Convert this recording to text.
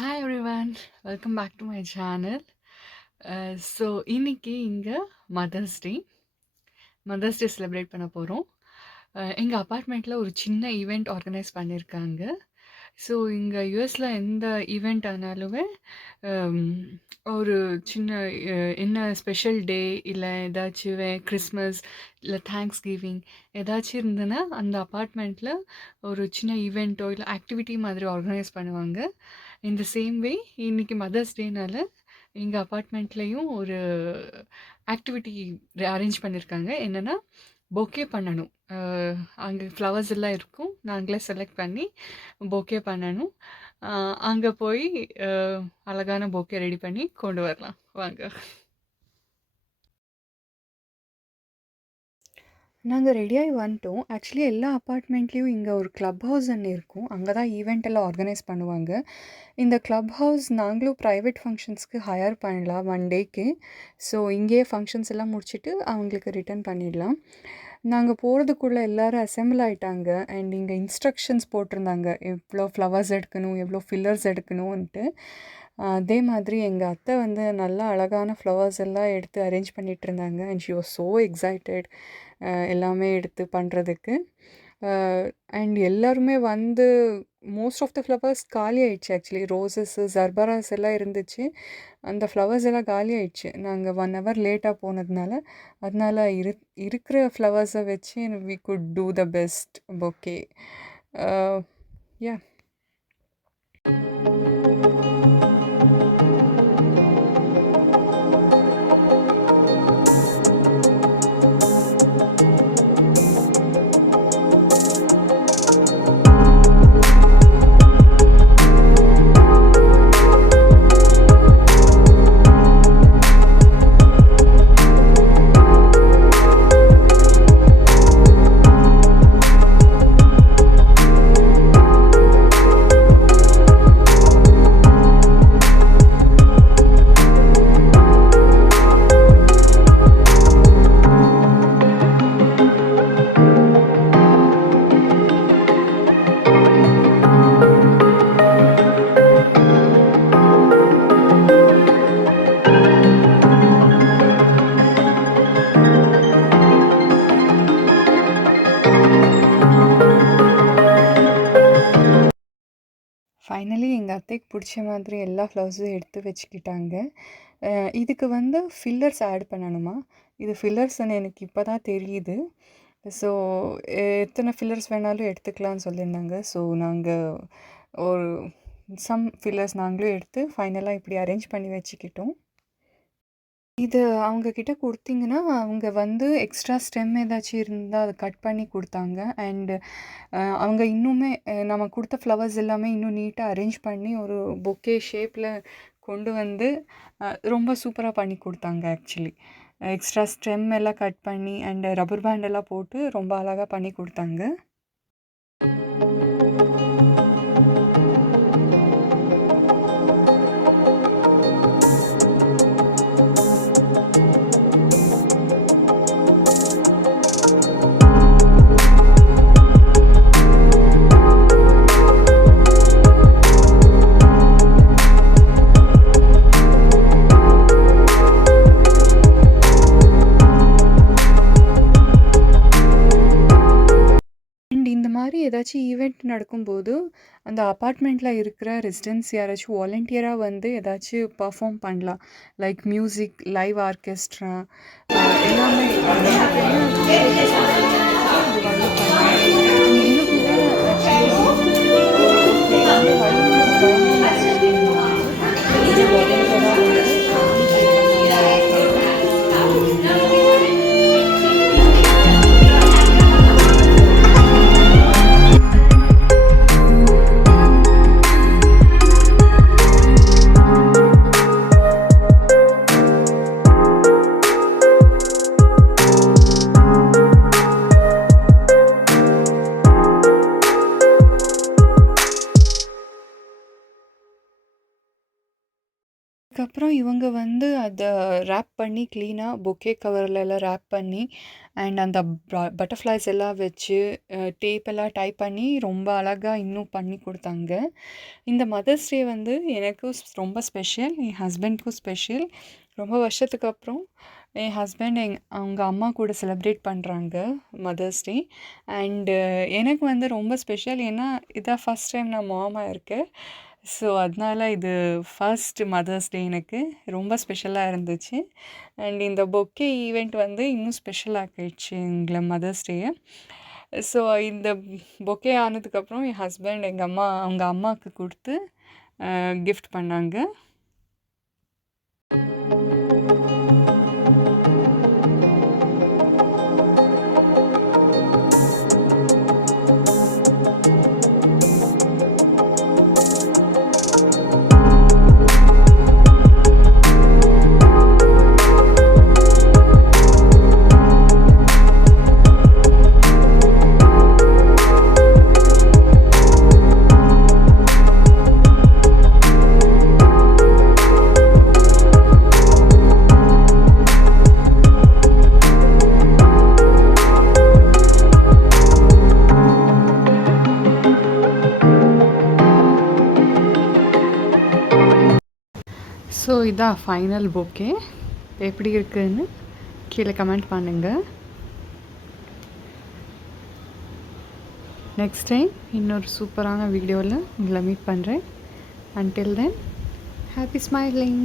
Hi everyone, welcome back to my channel. So இன்னைக்கு இங்கே mother's day mother's day celebrate பண்ண போகிறோம். எங்கள் அப்பார்ட்மெண்ட்டில் ஒரு சின்ன ஈவெண்ட் ஆர்கனைஸ் பண்ணியிருக்காங்க. ஸோ இங்கே யூஎஸில் எந்த ஈவெண்ட் ஆனாலுமே ஒரு சின்ன என்ன ஸ்பெஷல் டே இல்லை ஏதாச்சும் கிறிஸ்மஸ் இல்லை தேங்க்ஸ் கிவிங் ஏதாச்சும் இருந்ததுன்னா அந்த அப்பார்ட்மெண்ட்டில் ஒரு சின்ன ஈவெண்ட்டோ இல்லை ஆக்டிவிட்டி மாதிரி ஆர்கனைஸ் பண்ணுவாங்க. இந்த சேம் வே இன்னைக்கு மதர்ஸ் டேனால எங்கள் அப்பார்ட்மெண்ட்லேயும் ஒரு ஆக்டிவிட்டி அரேஞ்ச் பண்ணியிருக்காங்க. என்னென்னா பொக்கே பண்ணணும். அங்கே ஃப்ளவர்ஸ் எல்லாம் இருக்கும், நாங்களே செலக்ட் பண்ணி பொக்கே பண்ணணும். அங்கே போய் அழகான பொக்கே ரெடி பண்ணி கொண்டு வரலாம் வாங்க. நாங்கள் ரெடியாகி வந்துட்டோம். ஆக்சுவலி எல்லா அப்பார்ட்மெண்ட்லேயும் இங்கே ஒரு க்ளப் ஹவுஸ் ஒன்று இருக்கும். அங்கே தான் ஈவெண்ட் எல்லாம் ஆர்கனைஸ் பண்ணுவாங்க. இந்த க்ளப் ஹவுஸ் நாங்களும் ப்ரைவேட் ஃபங்க்ஷன்ஸ்க்கு ஹையர் பண்ணலாம் 1 டேக்கு. ஸோ இங்கேயே ஃபங்க்ஷன்ஸ் எல்லாம் முடிச்சுட்டு அவங்களுக்கு ரிட்டர்ன் பண்ணிடலாம். நாங்கள் போகிறதுக்குள்ளே எல்லோரும் அசெம்பிள் ஆகிட்டாங்க. அண்ட் இங்கே இன்ஸ்ட்ரக்ஷன்ஸ் போட்டிருந்தாங்க, எவ்வளோ ஃப்ளவர்ஸ் எடுக்கணும், எவ்வளோ ஃபில்லர்ஸ் எடுக்கணும்ன்ட்டு. அதே மாதிரி எங்கள் அத்தை வந்து நல்லா அழகான ஃப்ளவர்ஸ் எல்லாம் எடுத்து அரேஞ்ச் பண்ணிகிட்டு இருந்தாங்க. And she was so excited எல்லாமே எடுத்து பண்ணுறதுக்கு. அண்ட் எல்லாருமே வந்து மோஸ்ட் ஆஃப் த ஃப்ளவர்ஸ் காலி ஆயிடுச்சு. ஆக்சுவலி ரோசஸ்ஸு ஜர்பராஸ் எல்லாம் இருந்துச்சு, அந்த ஃப்ளவர்ஸ் எல்லாம் காலி ஆயிடுச்சு. நாங்கள் 1 ஹவர் லேட்டாக போனதுனால. அதனால இருக்கிற ஃப்ளவர்ஸை வச்சு we could do the best bouquet. Yeah finally எங்கள் அத்தைக்கு பிடிச்ச மாதிரி எல்லா ஃப்ளவர்ஸும் எடுத்து வச்சுக்கிட்டாங்க. இதுக்கு வந்து ஃபில்லர்ஸ் ஆட் பண்ணணுமா? இது ஃபில்லர்ஸ்ன்னு எனக்கு இப்போ தான் தெரியுது. ஸோ எத்தனை ஃபில்லர்ஸ் வேணாலும் எடுத்துக்கலாம்னு சொல்லியிருந்தாங்க. ஸோ நாங்கள் ஒரு சம் ஃபில்லர்ஸ் நாங்களும் எடுத்து ஃபைனலாக இப்படி அரேஞ்ச் பண்ணி வச்சுக்கிட்டோம். இது அவங்கக்கிட்ட கொடுத்தீங்கன்னா அவங்க வந்து எக்ஸ்ட்ரா ஸ்டெம் ஏதாச்சும் இருந்தால் அதை கட் பண்ணி கொடுத்தாங்க. அண்டு அவங்க இன்னுமே நம்ம கொடுத்த ஃப்ளவர்ஸ் எல்லாமே இன்னும் நீட்டாக அரேஞ்ச் பண்ணி ஒரு பொக்கே ஷேப்பில் கொண்டு வந்து ரொம்ப சூப்பராக பண்ணி கொடுத்தாங்க. ஆக்சுவலி எக்ஸ்ட்ரா ஸ்டெம் எல்லாம் கட் பண்ணி அண்டு ரப்பர் பேண்ட் எல்லாம் போட்டு ரொம்ப அழகாக பண்ணி கொடுத்தாங்க. ஏதாச்சும் ஈவெண்ட் நடக்கும்போது அந்த அப்பார்ட்மெண்ட்டில் இருக்கிற ரெசிடென்ட்ஸ் யாராச்சும் வாலண்டியராக வந்து ஏதாச்சும் பர்ஃபார்ம் பண்ணலாம். லைக் மியூசிக், லைவ் ஆர்கெஸ்ட்ரா எல்லாமே அதுக்கப்புறம் இவங்க வந்து அத ராப் பண்ணி கிளீனா பொக்கே கவர்லலாம் ராப் பண்ணி அண்ட் அந்த பட்டர்ஃப்ளைஸ் எல்லாம் வச்சு டேப் எல்லாம் டை பண்ணி ரொம்ப அழகா இன்னும் பண்ணி குடுத்தாங்க. இந்த மதர்ஸ் டே வந்து எனக்கும் ரொம்ப ஸ்பெஷல். என் ஹஸ்பண்ட்க்கும் ஸ்பெஷல். ரொம்ப வருஷத்துக்கு அப்புறம் என் ஹஸ்பண்ட் அவங்க அம்மா கூட செலிப்ரேட் பண்ணுறாங்க மதர்ஸ் டே. அண்டு எனக்கு வந்து ரொம்ப ஸ்பெஷல். ஏன்னா இதான் ஃபர்ஸ்ட் டைம் நான் மாமா இருக்கேன். ஸோ அதனால இது ஃபர்ஸ்ட் மதர்ஸ் டே எனக்கு ரொம்ப ஸ்பெஷலாக இருந்துச்சு. அண்ட் இந்த பொக்கே ஈவெண்ட் வந்து இன்னும் ஸ்பெஷல் ஆக்கிடுச்சு எங்களை மதர்ஸ் டேயை. ஸோ இந்த பொக்கே ஆனதுக்கப்புறம் என் ஹஸ்பண்ட் அவங்க அம்மாவுக்கு கொடுத்து கிஃப்ட் பண்ணாங்க. ஸோ இதான் ஃபைனல் பொக்கே. எப்படி இருக்குன்னு கீழே கமெண்ட் பண்ணுங்கள். நெக்ஸ்ட் டைம் இன்னொரு சூப்பரான வீடியோவில் உங்களை மீட் பண்ணுறேன். Until then happy smiling.